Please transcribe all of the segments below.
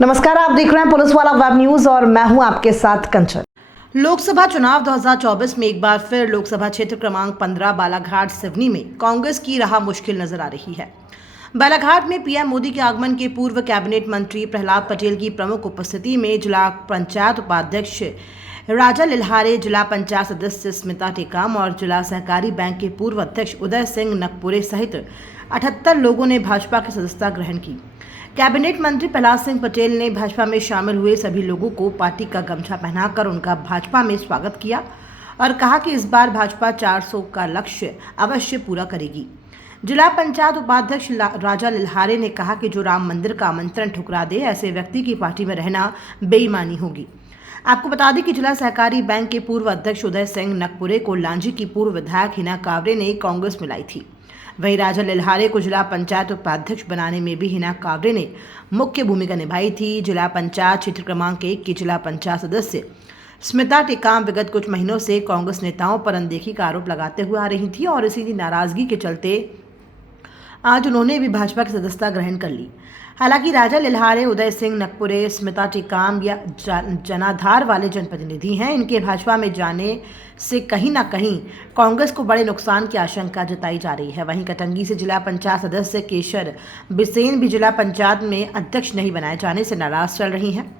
नमस्कार, आप देख रहे हैं पुलिस वाला वेब न्यूज और मैं हूं आपके साथ कंचन। लोकसभा चुनाव 2024 में एक बार फिर लोकसभा क्षेत्र क्रमांक 15 बालाघाट सिवनी में कांग्रेस की राह मुश्किल नजर आ रही है। बालाघाट में पीएम मोदी के आगमन के पूर्व कैबिनेट मंत्री प्रहलाद पटेल की प्रमुख उपस्थिति में जिला पंचायत उपाध्यक्ष राजा लिल्हारे, जिला पंचायत सदस्य स्मिता टेकाम और जिला सहकारी बैंक के पूर्व अध्यक्ष उदय सिंह नकपुरे सहित 78 लोगों ने भाजपा की सदस्यता ग्रहण की। कैबिनेट मंत्री प्रहलाद सिंह पटेल ने भाजपा में शामिल हुए सभी लोगों को पार्टी का गमछा पहनाकर उनका भाजपा में स्वागत किया और कहा कि इस बार भाजपा 400 का लक्ष्य अवश्य पूरा करेगी। जिला पंचायत उपाध्यक्ष राजा लिल्हारे ने कहा कि जो राम मंदिर का आमंत्रण ठुकरा दे, ऐसे व्यक्ति की पार्टी में रहना बेईमानी होगी। आपको बता दें कि जिला सहकारी बैंक के पूर्व अध्यक्ष उदय सिंह नकपुरे को लांजी की पूर्व विधायक हिना कावरे ने कांग्रेस में लाई थी। वहीं राजा लिल्हारे को जिला पंचायत उपाध्यक्ष बनाने में भी हिना कावरे ने मुख्य भूमिका निभाई थी। जिला पंचायत क्षेत्र क्रमांक 1 की जिला पंचायत सदस्य स्मिता टेकाम विगत कुछ महीनों से कांग्रेस नेताओं पर अनदेखी का आरोप लगाते हुए आ रही थी और इसी नाराजगी के चलते आज उन्होंने भी भाजपा की सदस्यता ग्रहण कर ली। हालांकि राजा लिल्हारे, उदय सिंह नकपुरे, स्मिता टेकाम या जनाधार वाले जनप्रतिनिधि हैं। इनके भाजपा में जाने से कहीं ना कहीं कांग्रेस को बड़े नुकसान की आशंका जताई जा रही है। वहीं कटंगी से जिला पंचायत सदस्य केशर बिसेन भी जिला पंचायत में अध्यक्ष नहीं बनाए जाने से नाराज चल रही हैं।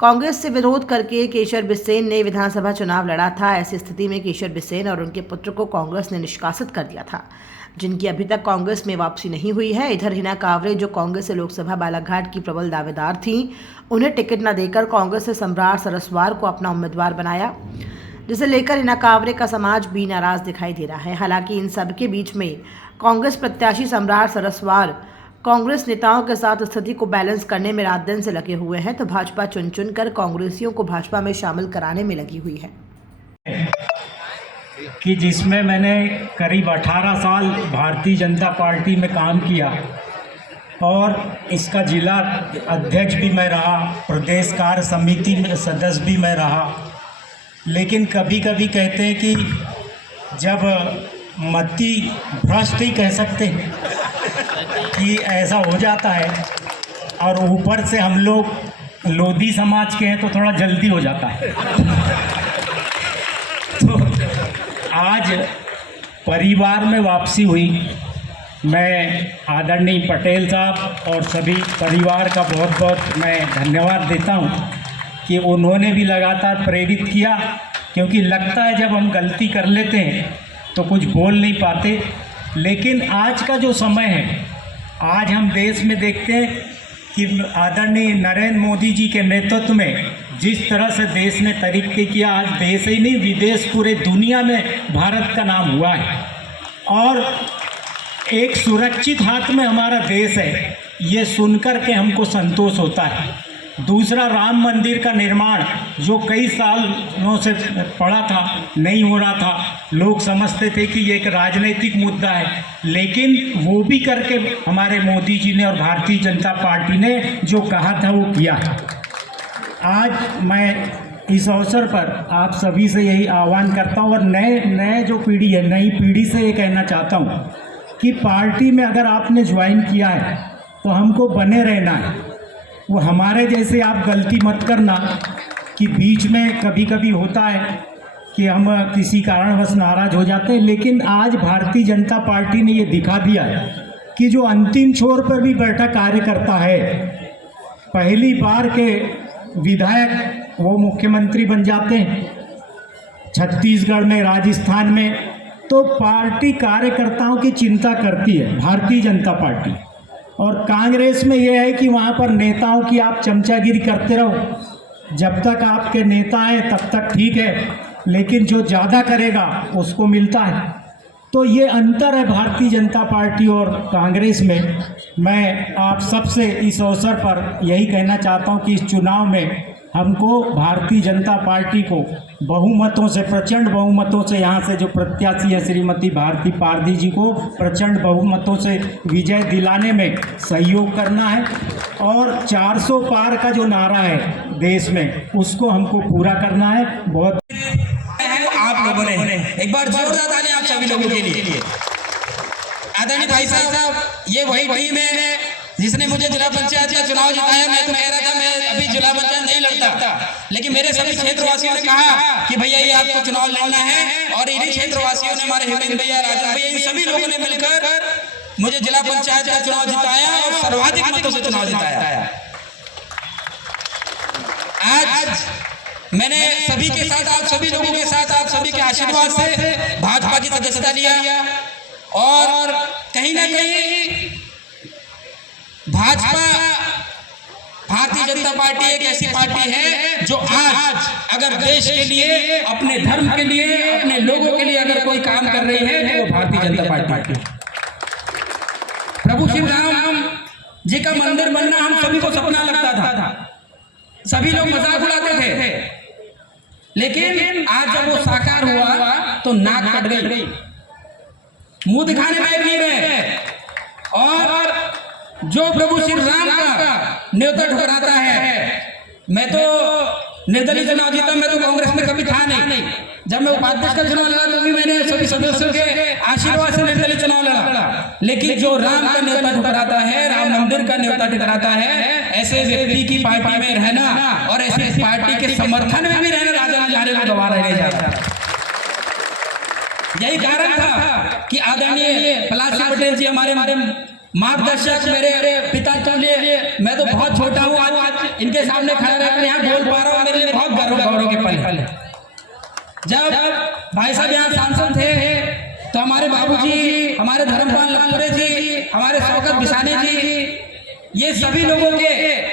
कांग्रेस से विरोध करके केशर बिसेन ने विधानसभा चुनाव लड़ा था। ऐसी स्थिति में केशर बिसेन और उनके पुत्र को कांग्रेस ने निष्कासित कर दिया था, जिनकी अभी तक कांग्रेस में वापसी नहीं हुई है। इधर हिना कावरे, जो कांग्रेस से लोकसभा बालाघाट की प्रबल दावेदार थी, उन्हें टिकट न देकर कांग्रेस से सम्राट सरस्वार को अपना उम्मीदवार बनाया, जिसे लेकर हिना कावरे का समाज भी नाराज दिखाई दे रहा है। हालांकि इन सब के बीच में कांग्रेस प्रत्याशी सम्राट सरस्वार कांग्रेस नेताओं के साथ स्थिति को बैलेंस करने में रात दिन से लगे हुए हैं, तो भाजपा चुन चुन कर कांग्रेसियों को भाजपा में शामिल कराने में लगी हुई है कि जिसमें मैंने करीब 18 साल भारतीय जनता पार्टी में काम किया और इसका जिला अध्यक्ष भी मैं रहा, प्रदेश कार्य समिति में सदस्य भी मैं रहा। लेकिन कभी कभी कहते हैं कि जब मति भ्रष्ट ही कह सकते हैं कि ऐसा हो जाता है, और ऊपर से हम लोग लोधी समाज के हैं तो थोड़ा जल्दी हो जाता है। तो आज परिवार में वापसी हुई। मैं आदरणीय पटेल साहब और सभी परिवार का बहुत बहुत मैं धन्यवाद देता हूं कि उन्होंने भी लगातार प्रेरित किया, क्योंकि लगता है जब हम गलती कर लेते हैं तो कुछ बोल नहीं पाते। लेकिन आज का जो समय है, आज हम देश में देखते हैं कि आदरणीय नरेंद्र मोदी जी के नेतृत्व में जिस तरह से देश ने तरक्की किया, आज देश ही नहीं विदेश पूरे दुनिया में भारत का नाम हुआ है और एक सुरक्षित हाथ में हमारा देश है, ये सुनकर के हमको संतोष होता है। दूसरा, राम मंदिर का निर्माण जो कई सालों से पड़ा था, नहीं हो रहा था, लोग समझते थे कि ये एक राजनीतिक मुद्दा है, लेकिन वो भी करके हमारे मोदी जी ने और भारतीय जनता पार्टी ने जो कहा था वो किया। आज मैं इस अवसर पर आप सभी से यही आह्वान करता हूँ और नए जो पीढ़ी है, नई पीढ़ी से ये कहना चाहता हूँ कि पार्टी में अगर आपने ज्वाइन किया है तो हमको बने रहना है। वो हमारे जैसे आप गलती मत करना कि बीच में कभी कभी होता है कि हम किसी कारणवश नाराज हो जाते हैं। लेकिन आज भारतीय जनता पार्टी ने ये दिखा दिया है कि जो अंतिम छोर पर भी बैठा कार्य करता है, पहली बार के विधायक वो मुख्यमंत्री बन जाते हैं छत्तीसगढ़ में, राजस्थान में, तो पार्टी कार्यकर्ताओं की चिंता करती है भारतीय जनता पार्टी। और कांग्रेस में यह है कि वहाँ पर नेताओं की आप चमचागिरी करते रहो, जब तक आपके नेता हैं तब तक ठीक है, लेकिन जो ज़्यादा करेगा उसको मिलता है। तो ये अंतर है भारतीय जनता पार्टी और कांग्रेस में। मैं आप सबसे इस अवसर पर यही कहना चाहता हूँ कि इस चुनाव में हमको भारतीय जनता पार्टी को बहुमतों से, प्रचंड बहुमतों से, यहाँ से जो प्रत्याशी है श्रीमती भारती पारधी जी को प्रचंड बहुमतों से विजय दिलाने में सहयोग करना है और 400 पार का जो नारा है देश में, उसको हमको पूरा करना है। बहुत आप लोगों ने एक बार जोरदार ताली आप सभी लोगों के लिए। आदरणीय भाई साहब, ये वही टीम है जिसने मुझे जिला पंचायत का चुनाव जिताया। मैं तो कह रहा था मैं अभी जिला पंचायत नहीं लड़ता, लेकिन मेरे सभी क्षेत्रवासियों ने कहा कि भैया ये आपको चुनाव लड़ना है, और इन्हीं क्षेत्रवासियों ने, हमारे हेमेंद्र भैया, राजन भैया, इन सभी लोगों ने मिलकर मुझे जिला पंचायत का चुनाव जिताया और सर्वाधिक मतों से चुनाव जिताया। आज मैंने सभी के साथ, आप सभी लोगों के साथ, आप सभी के आशीर्वाद से भाजपा की सदस्यता लिया, और कहीं ना कहीं भाजपा, भारतीय जनता पार्टी एक ऐसी पार्टी है जो आज अगर देश के लिए, अपने धर्म के लिए, अपने लोगों के लिए अगर कोई काम कर रही है तो वो भारतीय जनता पार्टी है। प्रभु श्री राम जी का मंदिर बनना हम सभी को सपना लगता था, सभी लोग मजाक उड़ाते थे, लेकिन आज जब वो साकार हुआ तो नाक कट गई, मुंह दिखाने लायक नहीं रहे। और जो प्रभु श्री राम का न्योता ठुकराता है, मैं तो निर्दलीय चुनाव जीता, मैं तो कांग्रेस में कभी था नहीं। जब मैं उपाध्यक्ष का चुनाव लड़ा तो भी मैंने सभी सदस्यों के आशीर्वाद से निर्दलीय चुनाव लड़ा, लेकिन जो राम का न्योता ठुकराता है, राम मंदिर का न्योता ठुकराता है, ऐसे व्यक्ति की पार्टी में रहना और ऐसे पार्टी के समर्थन में भी रहना राजा जाने को गवारा नहीं जाता। यही कारण था कि आदरणीय प्रहलाद सिंह पटेल जी हमारे मार्गदर्शक, मेरे पिता के लिए, मैं तो बहुत छोटा हूँ, आज इनके सामने खड़ा रहकर यहाँ बोल पा रहा हूँ, मेरे लिए बहुत गौरव के पल है। जब भाई साहब यहाँ सांसद थे तो हमारे बाबूजी, हमारे धर्मपाल लखपुरे जी, हमारे शौकत बिसाने जी, ये सभी लोगों के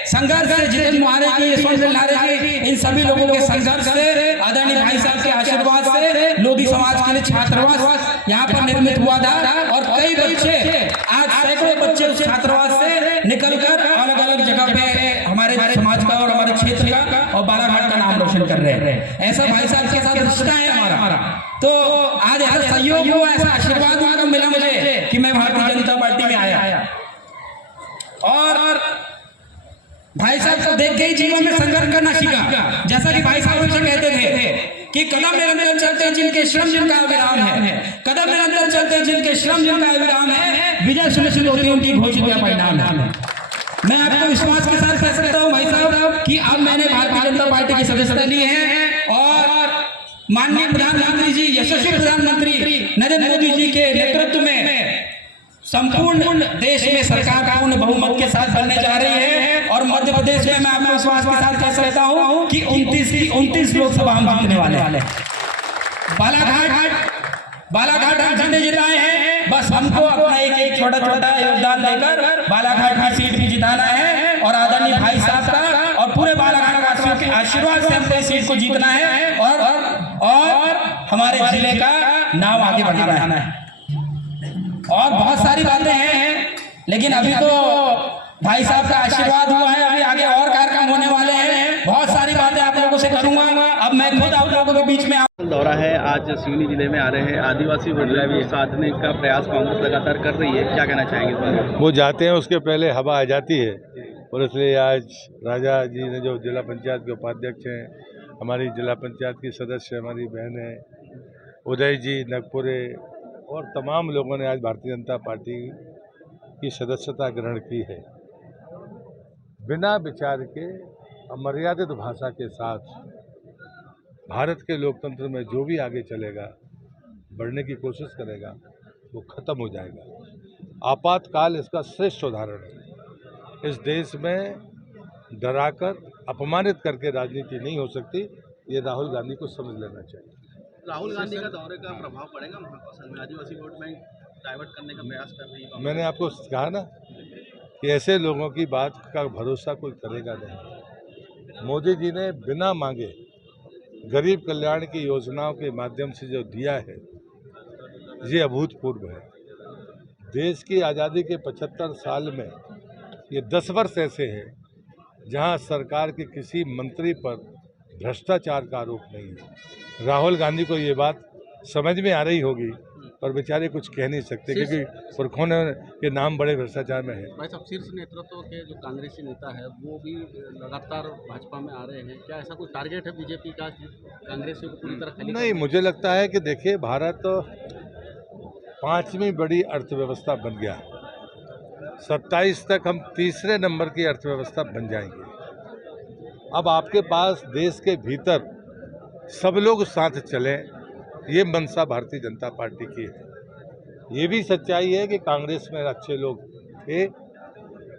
संघर्ष से, जितेंद्र मुहारे जी, यशवंत लारे जी, इन सभी लोगों के संघर्ष से, आदरणीय भाई साहब के आशीर्वाद से लोधी समाज के लिए छात्रावास यहाँ पर निर्मित हुआ था, और कई बच्चे, आज सैकड़ों बच्चे उस छात्रावास से निकलकर अलग अलग जगह पे हमारे समाज का और हमारे क्षेत्र का और बालाघाट का नाम रोशन कर रहे हैं। ऐसा भाई साहब के साथ रिश्ता है हमारा। तो आज ऐसा सहयोग हुआ, ऐसा आशीर्वाद मिला मुझे कि मैं भारतीय जनता पार्टी में आया, और भाई साहब को देख के ही जीवन में संघर्ष करना सीखा। जैसा कि भाई साहब हमसे कहते थे कि कदम निरंतर चलते हैं जिनके श्रम जिनका विराम है, कदम निरंतर चलते हैं जिनके श्रम जिनका विराम है, विजय सुनिश्चित होती है उनकी घोषित परिणाम है। मैं आपको विश्वास के साथ कह सकता हूँ भाई साहब कि अब मैंने भारतीय जनता पार्टी की सदस्यता ली है, और माननीय प्रधानमंत्री जी, यशस्वी प्रधानमंत्री नरेंद्र मोदी जी के नेतृत्व में संपूर्ण देश में सरकार पूर्ण बहुमत के साथ बनने जा रही है, और मध्य प्रदेश में मैं आपको विश्वास के साथ कह सकता हूं कि 29 लोकसभा हम जीतने वाले हैं। बालाघाट हम जीते जिताए हैं, बस हमको अपना एक छोटा छोटा योगदान देकर बालाघाट की सीट भी जिताना है, और आदरणीय भाई साहब का और पूरे बालाघाट वासियों के आशीर्वाद से हमको सीट को जीतना है, और हमारे जिले का नाम आगे बढ़ाना है। और बहुत सारी बातें हैं, लेकिन अभी तो भाई साहब का आशीर्वाद हुआ है, अभी आगे और कार्यक्रम होने वाले हैं, बहुत सारी बातें आप लोगों से करूंगा। अब मैं खुद आप लोगों के बीच में दौरा है, आज सिवनी जिले में आ रहे हैं, आदिवासी वोट भी साधने का प्रयास कांग्रेस लगातार कर रही है, क्या कहना चाहेंगे? वो जाते हैं उसके पहले हवा आ जाती है, और इसलिए आज राजा जी ने, जो जिला पंचायत के उपाध्यक्ष हैं, हमारी जिला पंचायत की सदस्य हमारी बहन है उदय जी नगपुरे, और तमाम लोगों ने आज भारतीय जनता पार्टी की सदस्यता ग्रहण की है। बिना विचार के अमर्यादित भाषा के साथ भारत के लोकतंत्र में जो भी आगे चलेगा, बढ़ने की कोशिश करेगा, वो खत्म हो जाएगा। आपातकाल इसका श्रेष्ठ उदाहरण है। इस देश में डराकर, अपमानित करके राजनीति नहीं हो सकती, ये राहुल गांधी को समझ लेना चाहिए। राहुल गांधी का दौरे का प्रभाव पड़ेगा महाराष्ट्र में, आदिवासी वोट बैंक डाइवर्ट करने का प्रयास कर रही है। मैंने आपको कहा ना कि ऐसे लोगों की बात का भरोसा कोई करेगा नहीं। मोदी जी ने बिना मांगे गरीब कल्याण की योजनाओं के माध्यम से जो दिया है, ये अभूतपूर्व है। देश की आज़ादी के 75 साल में ये 10 वर्ष ऐसे हैं जहां सरकार के किसी मंत्री पर भ्रष्टाचार का आरोप नहीं है। राहुल गांधी को ये बात समझ में आ रही होगी, पर बेचारे कुछ कह नहीं सकते, क्योंकि पुरखों के नाम बड़े भ्रष्टाचार में है। भाई साहब, शीर्ष नेतृत्व के जो कांग्रेसी नेता है वो भी लगातार भाजपा में आ रहे हैं, क्या ऐसा कोई टारगेट है बीजेपी का कांग्रेस को पूरी तरह खाली? नहीं, मुझे लगता है कि देखिए, भारत 5वीं बड़ी अर्थव्यवस्था बन गया, 27 तक हम तीसरे नंबर की अर्थव्यवस्था बन जाएंगे। अब आपके पास देश के भीतर सब लोग साथ चलें, ये मंशा भारतीय जनता पार्टी की है। ये भी सच्चाई है कि कांग्रेस में अच्छे लोग थे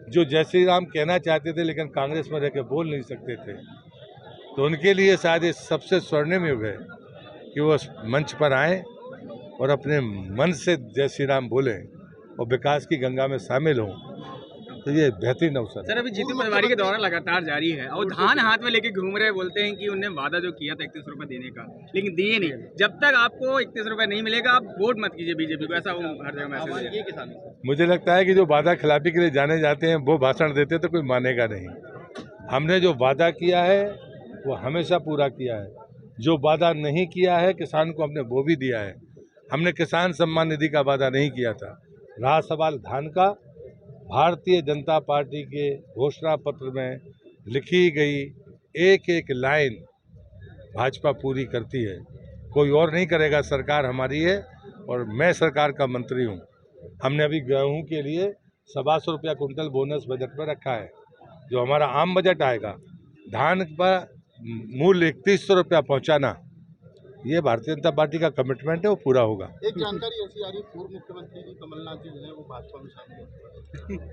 जो जय श्री राम कहना चाहते थे लेकिन कांग्रेस में रह के बोल नहीं सकते थे, तो उनके लिए शायद ये सबसे स्वर्णिम युग है कि वो मंच पर आएँ और अपने मन से जय श्री राम बोलें और विकास की गंगा में शामिल हों, तो ये बेहतरीन अवसर है। सर, अभी जीतू पटवारी के दौरा लगातार जारी है और धान हाथ में लेके घूम रहे, बोलते हैं कि उन्हें वादा जो किया था 31 रुपए देने का, लेकिन दिए नहीं। जब तक आपको 31 रुपए नहीं मिलेगा आप वोट मत कीजिए बीजेपी को, ऐसा वो हर जगह मैसेज है किसानों। मुझे लगता है कि जो वादा खिलाफी के लिए जाने जाते हैं वो भाषण देते तो कोई मानेगा नहीं। हमने जो वादा किया है वो हमेशा पूरा किया है, जो वादा नहीं किया है किसान को हमने वो भी दिया है। हमने किसान सम्मान निधि का वादा नहीं किया था। रहा सवाल धान का, भारतीय जनता पार्टी के घोषणा पत्र में लिखी गई एक एक लाइन भाजपा पूरी करती है, कोई और नहीं करेगा। सरकार हमारी है और मैं सरकार का मंत्री हूँ। हमने अभी गेहूं के लिए 125 रुपया कुंटल बोनस बजट में रखा है, जो हमारा आम बजट आएगा। धान पर मूल्य 3100 रुपया पहुँचाना, ये भारतीय जनता पार्टी का कमिटमेंट है, वो पूरा होगा। एक जानकारी ऐसी आ रही है, पूर्व मुख्यमंत्री जी कमलनाथ जी जो है वो भाजपा में शामिल हैं।